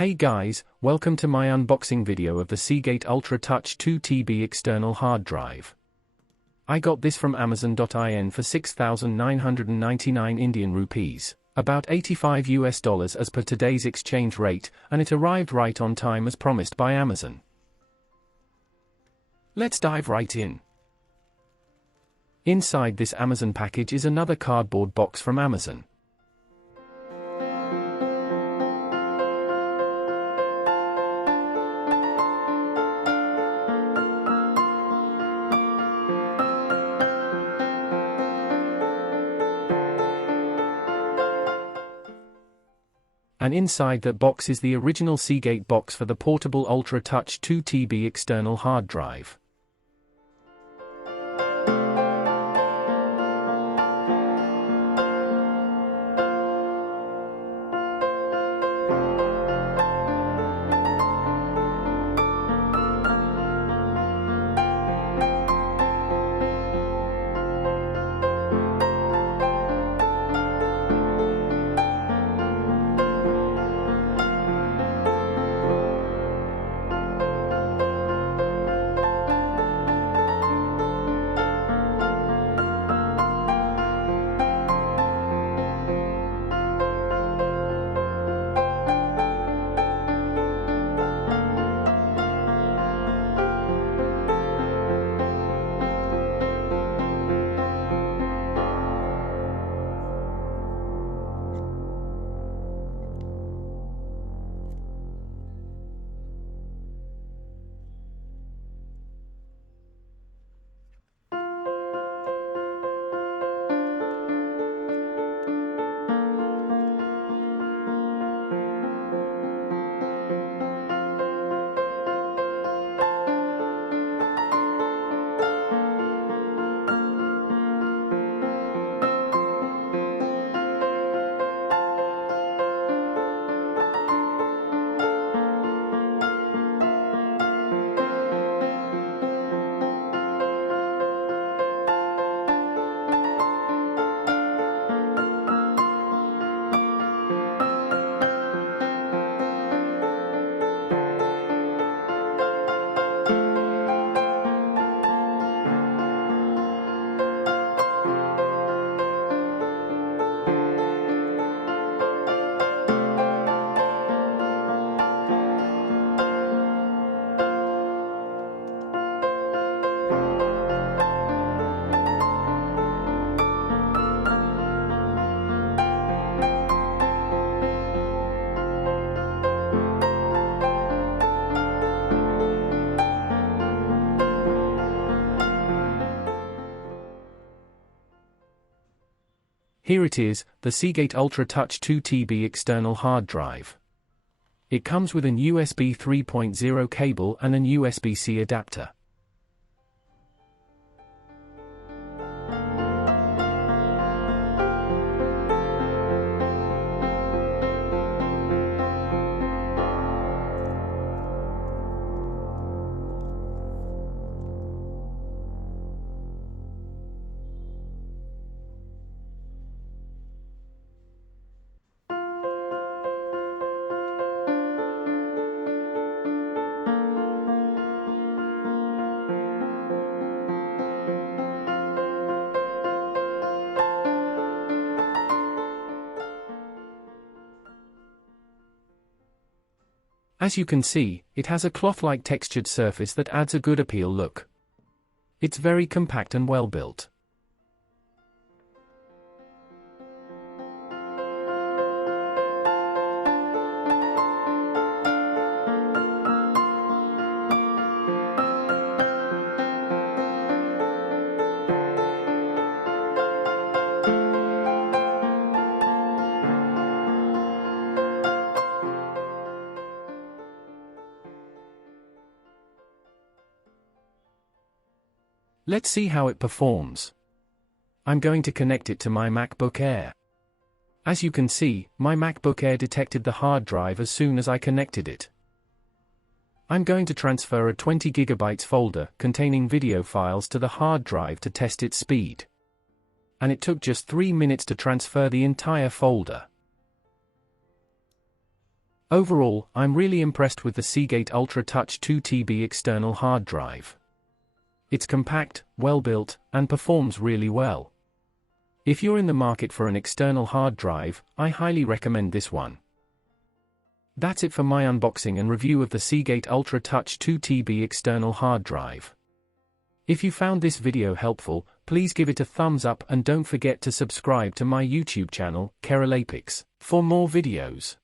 Hey guys, welcome to my unboxing video of the Seagate Ultra Touch 2TB external hard drive. I got this from Amazon.in for 6,999 Indian rupees, about $85 US as per today's exchange rate, and it arrived right on time as promised by Amazon. Let's dive right in. Inside this Amazon package is another cardboard box from Amazon. And inside that box is the original Seagate box for the portable Ultra Touch 2TB external hard drive. Here it is, the Seagate Ultra Touch 2TB external hard drive. It comes with an USB 3.0 cable and an USB-C adapter. As you can see, it has a cloth-like textured surface that adds a good appeal look. It's very compact and well built. Let's see how it performs. I'm going to connect it to my MacBook Air. As you can see, my MacBook Air detected the hard drive as soon as I connected it. I'm going to transfer a 20 GB folder containing video files to the hard drive to test its speed. And it took just 3 minutes to transfer the entire folder. Overall, I'm really impressed with the Seagate Ultra Touch 2TB external hard drive. It's compact, well-built, and performs really well. If you're in the market for an external hard drive, I highly recommend this one. That's it for my unboxing and review of the Seagate Ultra Touch 2TB external hard drive. If you found this video helpful, please give it a thumbs up and don't forget to subscribe to my YouTube channel, Keralapix, for more videos.